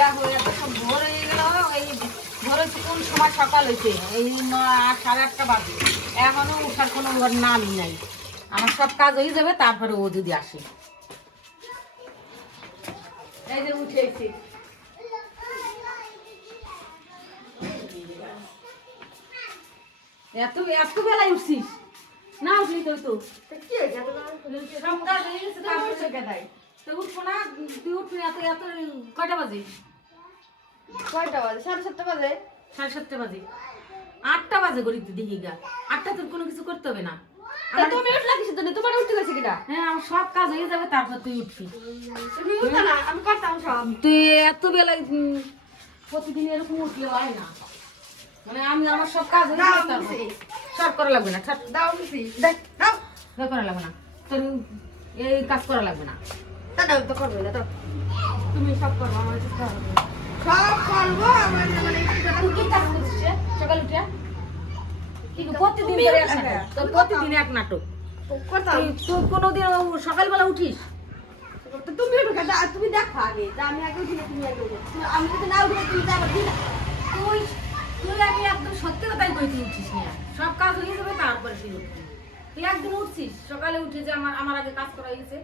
দেখো এত সব ভোর হয়ে গেল। এই ভোর হচ্ছে কোন সময় সকাল হয়েছে? এই সাড়ে আটটা বাজে। এখনও উঠার কোনো নামই নাই। আমার সব কাজ হয়ে যাবে তারপরে ও যদি আসে। এই যে উঠেছি এত এত বেলায় উঠছিস? না উঠলি তো তো। কি হয়েছে? হয়ে তো উঠবো না তুই উঠবি না তো এত কয়টা বাজে? কয়টা বাজে? সাড়ে সাতটা বাজে। সাড়ে সাতটা বাজে। আটটা বাজে গড়িতে দেখি গা আটটা তোর কোনো কিছু করতে হবে না। তুমি উঠলা কিসের জন্য? তোমার উঠতে গেছে কিনা? হ্যাঁ আমার সব কাজ হয়ে যাবে তারপর তুই উঠবি। তুমি উঠতা না আমি করতাম সব। তুই এত উম, প্রতিদিন এরকম উঠলে হয় না। মানে আমি আমার সব কাজ হয়ে যাবে সব করা লাগবে না ছাড়। দাও দেখ দাও। করা লাগবে না। তোর এই কাজ করা লাগবে না। তা দাও তো করবে না তো তুমি সব করব আমার কিছু হবে সব করব আমার মানে কি কাজ করছিস রে? উঠে? কি প্রতিদিন তুমি এক নাটক তোর প্রতিদিন এক নাটক। করতাম। তুই কোনোদিন সকালবেলা উঠিস? তুমি উঠো? তুমি দেখো আগে আমি আগে উঠি না তুমি আগে উঠো। আমি যদি না উঠি তুমি যাব তুই তুই আমি একদম সত্যি কথাই কই তুই উঠিস না। সব কাজ হয়ে যাবে তারপরে তুই তুই একদিন উঠছিস সকালে উঠে যে আমার আমার আগে কাজ করা হয়ে গেছে।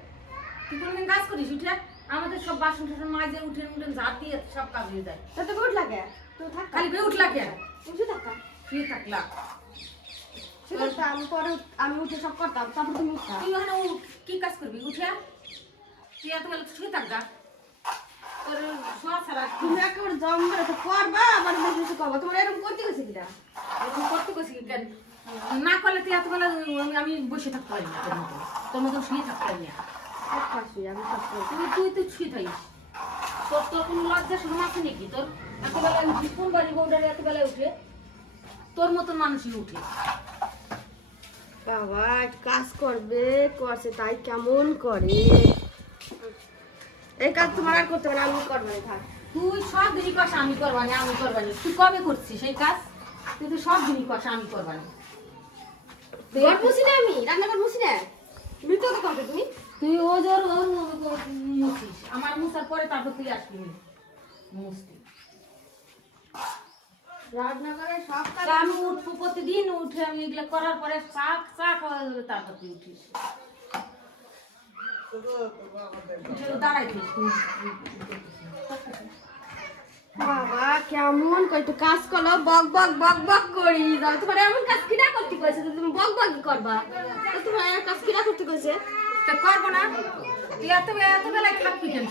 তুই কোনোদিন কাজ করিস উঠে? আমাদের সব বাসন টাসন মাঝে উঠে উঠে ঝাড় দিয়ে সব কাজ হয়ে যায়। তা তুমি উঠলা কে? তুমি থাক। খালি উঠলা থাকা শুয়ে থাকলা। আমি পরে আমি উঠে সব করতাম তারপর তুমি তুই ওখানে কি কাজ করবি? উঠে? তুই এত বেলা শুয়ে তুমি একেবারে জম করে তো করবা আবার বেশি করবা। তোমার এরকম করতে গেছে কিনা এরকম করতে গেছি কেন? না করলে তুই এত বেলা আমি- আমি বসে থাকতে পারি না তোর মতো শুয়ে থাকতে পারি না। তুই থাকিস। তোর তোর কোনো লজ্জা আছে নাকি? তোর উঠিস কোন বাড়ি উঠে? তোর মতন মানুষই উঠে। বাবা কাজ করবে করছে তাই কেমন করে? এই কাজ তোমার আর করতে না আমি করব না তুই সব দিনই কষ আমি করবানি আমি করবানি তুই কবে করছিস সেই কাজ? তুই তো সব দিনই কষ আমি করবানি ঘর মুছি না আমি রান্নাঘর মুছি না। মৃত তো করবে তুমি। তুই ও জোর ওর মুছিস আমার মুছার পরে তারপর তুই আসবি মুছতে রান্নাঘরে সব কাজ আমি উঠবো প্রতিদিন, উঠে আমি এগুলো করার পরে চা চা খাওয়া যাবে, তারপর তুই উঠিস। বাবা, কেমন একটু কাজ করল বক বক বক বক করি। তোমার এমন কাজ কিনা করতে কইছে তুমি বক বক করবা। তোমার কাজ কিনা করতে কইছে তা করব না। তুই এত এত বেলায় থাকবি কেন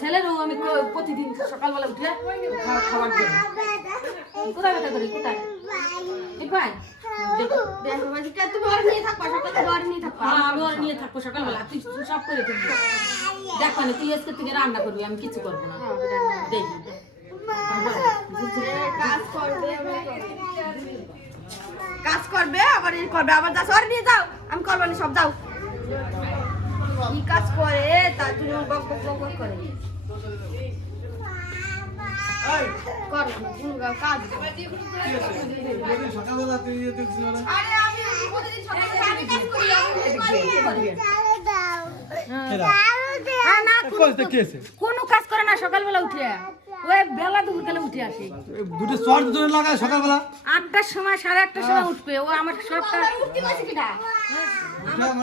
ছেলেরও আমি প্রতিদিন সকালবেলা উঠে খাবার দেবো কোথায় ব্যথা করি? কোথায়? দেখো হ্যাঁ, তুই আজকে থেকে রান্না করবি আমি কিছু করব না। দেখি এ, কাজ করবে আমি করব। কাজ করবে আবার এই করবে আবার যা সরে নিয়ে যাও আমি করব না সব যাও। কি কাজ করে তা তুমি বক বক বক বক করে। কোনো কাজ সকালবেলা তুই দেখছিস না? আরে আমি প্রতিদিন সকালে আমি কাজ করি না সকালবেলা উঠে। ওই বেলা দুপুর আসে। দুটো শর্ট দুটো লাগায় সকালবেলা। আটটার সময় সাড়ে আটটার সময় উঠবে। ও আমার সব